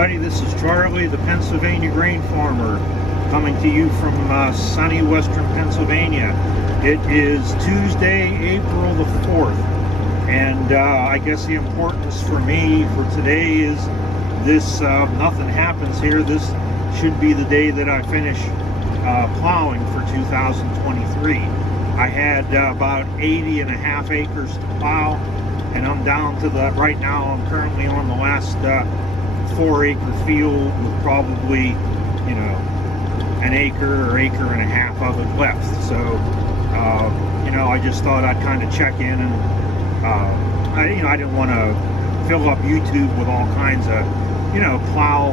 everybody. This is Charlie, the Pennsylvania grain farmer, coming to you from sunny western Pennsylvania. It is Tuesday, April the 4th, and I guess the importance for me for today is this, nothing happens here. This should be the day that I finish plowing for 2023. I had about 80.5 acres to plow, and I'm down to the, right now I'm currently on the last 4-acre field with probably, you know, an acre or acre and a half of it left. So, you know, I just thought I'd kind of check in, and I didn't want to fill up YouTube with all kinds of, you know, plow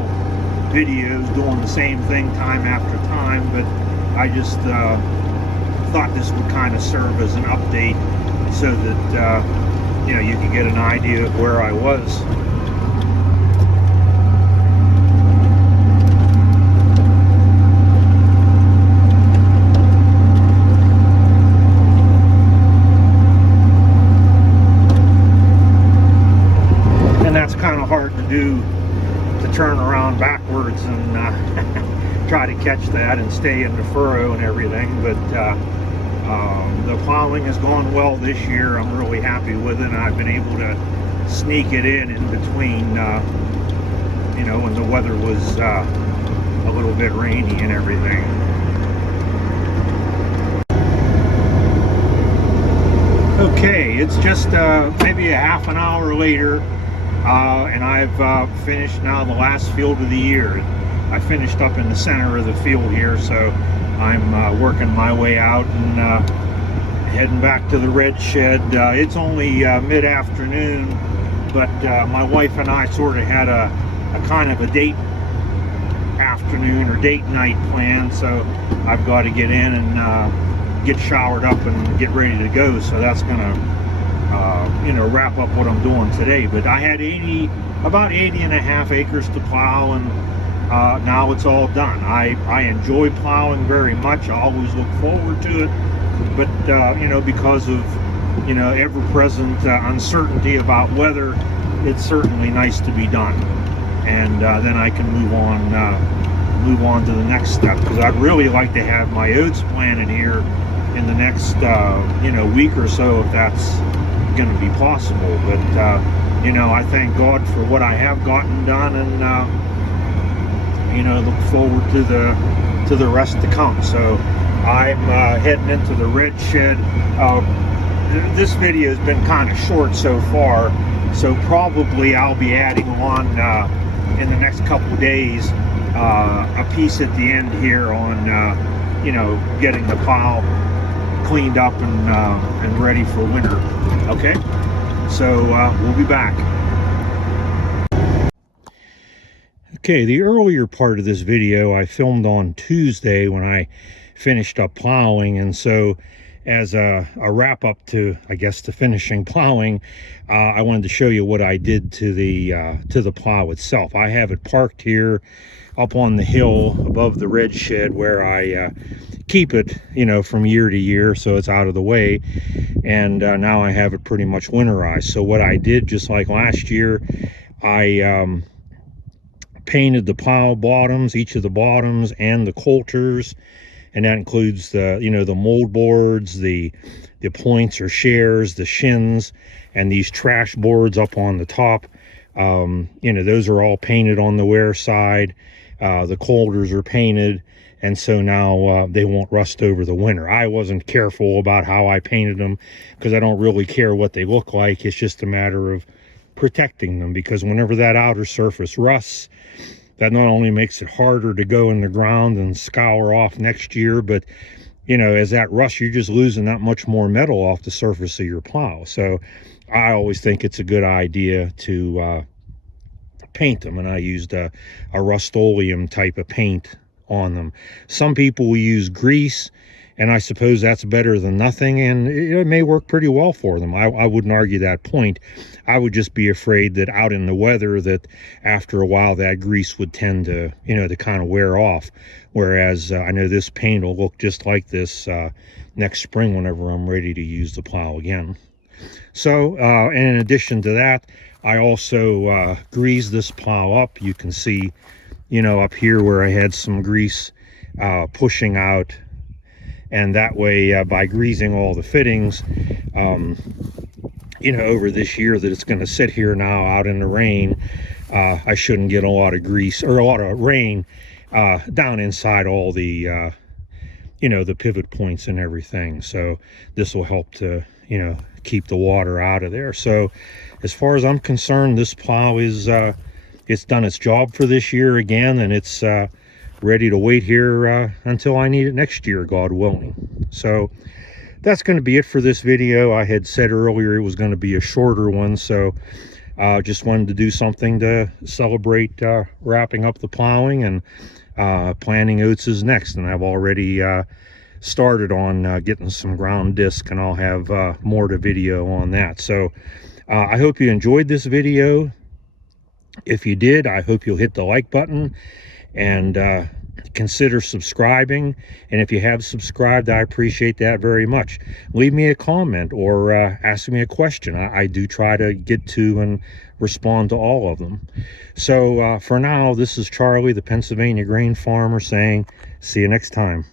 videos doing the same thing time after time, but I just thought this would kind of serve as an update so that you know, you could get an idea of where I was. And that's kind of hard to do, to turn around backwards and try to catch that and stay in the furrow and everything, but the plowing has gone well this year. I'm really happy with it. I've been able to sneak it in between, you know, when the weather was a little bit rainy and everything. Okay, it's just maybe a half an hour later, and I've finished now the last field of the year. I finished up in the center of the field here, so I'm working my way out and heading back to the red shed. It's only mid-afternoon, but my wife and I sort of had a kind of a date afternoon or date night plan, so I've got to get in and get showered up and get ready to go. So that's gonna you know, wrap up what I'm doing today. But I had about 80.5 acres to plow, and now it's all done. I enjoy plowing very much. I always look forward to it, but you know, because of, you know, ever-present uncertainty about weather, it's certainly nice to be done, and then I can move on to the next step, because I'd really like to have my oats planted here in the next you know, week or so, if that's going to be possible. But you know, I thank God for what I have gotten done, and you know, look forward to the rest to come. So I'm heading into the red shed. This video has been kind of short so far, so probably I'll be adding on in the next couple of days a piece at the end here on you know, getting the plow cleaned up and ready for winter. Okay, so we'll be back. Okay, the earlier part of this video I filmed on Tuesday when I finished up plowing, and so as a wrap-up to, I guess, the finishing plowing, I wanted to show you what I did to the plow itself. I have it parked here up on the hill above the red shed, where I keep it, you know, from year to year, so it's out of the way, and now I have it pretty much winterized. So what I did, just like last year, I painted the plow bottoms, each of the bottoms, and the coulters, and that includes the, you know, the mold boards, the points or shares, the shins, and these trash boards up on the top. You know, those are all painted on the wear side. The coulters are painted, and so now they won't rust over the winter. I wasn't careful about how I painted them, because I don't really care what they look like. It's just a matter of protecting them, because whenever that outer surface rusts, that not only makes it harder to go in the ground and scour off next year, but, you know, as that rusts, you're just losing that much more metal off the surface of your plow. So I always think it's a good idea to paint them, and I used a Rust-Oleum type of paint on them. Some people will use grease, and I suppose that's better than nothing, and it may work pretty well for them. I wouldn't argue that point. I would just be afraid that out in the weather, that after a while that grease would tend to, you know, to kind of wear off. Whereas I know this paint will look just like this next spring whenever I'm ready to use the plow again. So, and in addition to that, I also greased this plow up. You can see, you know, up here where I had some grease pushing out, and that way by greasing all the fittings, you know, over this year that it's going to sit here now out in the rain, I shouldn't get a lot of grease or a lot of rain down inside all the you know, the pivot points and everything. So this will help to, you know, keep the water out of there. So as far as I'm concerned, this plow is it's done its job for this year again, and it's ready to wait here until I need it next year, God willing. So that's going to be it for this video. I had said earlier it was going to be a shorter one, so just wanted to do something to celebrate wrapping up the plowing, and planting oats is next, and I've already started on getting some ground disc, and I'll have more to video on that. So I hope you enjoyed this video. If you did, I hope you'll hit the like button and consider subscribing. And if you have subscribed, I appreciate that very much. Leave me a comment or ask me a question. I do try to get to and respond to all of them. So for now, this is Charlie, the Pennsylvania grain farmer, saying see you next time.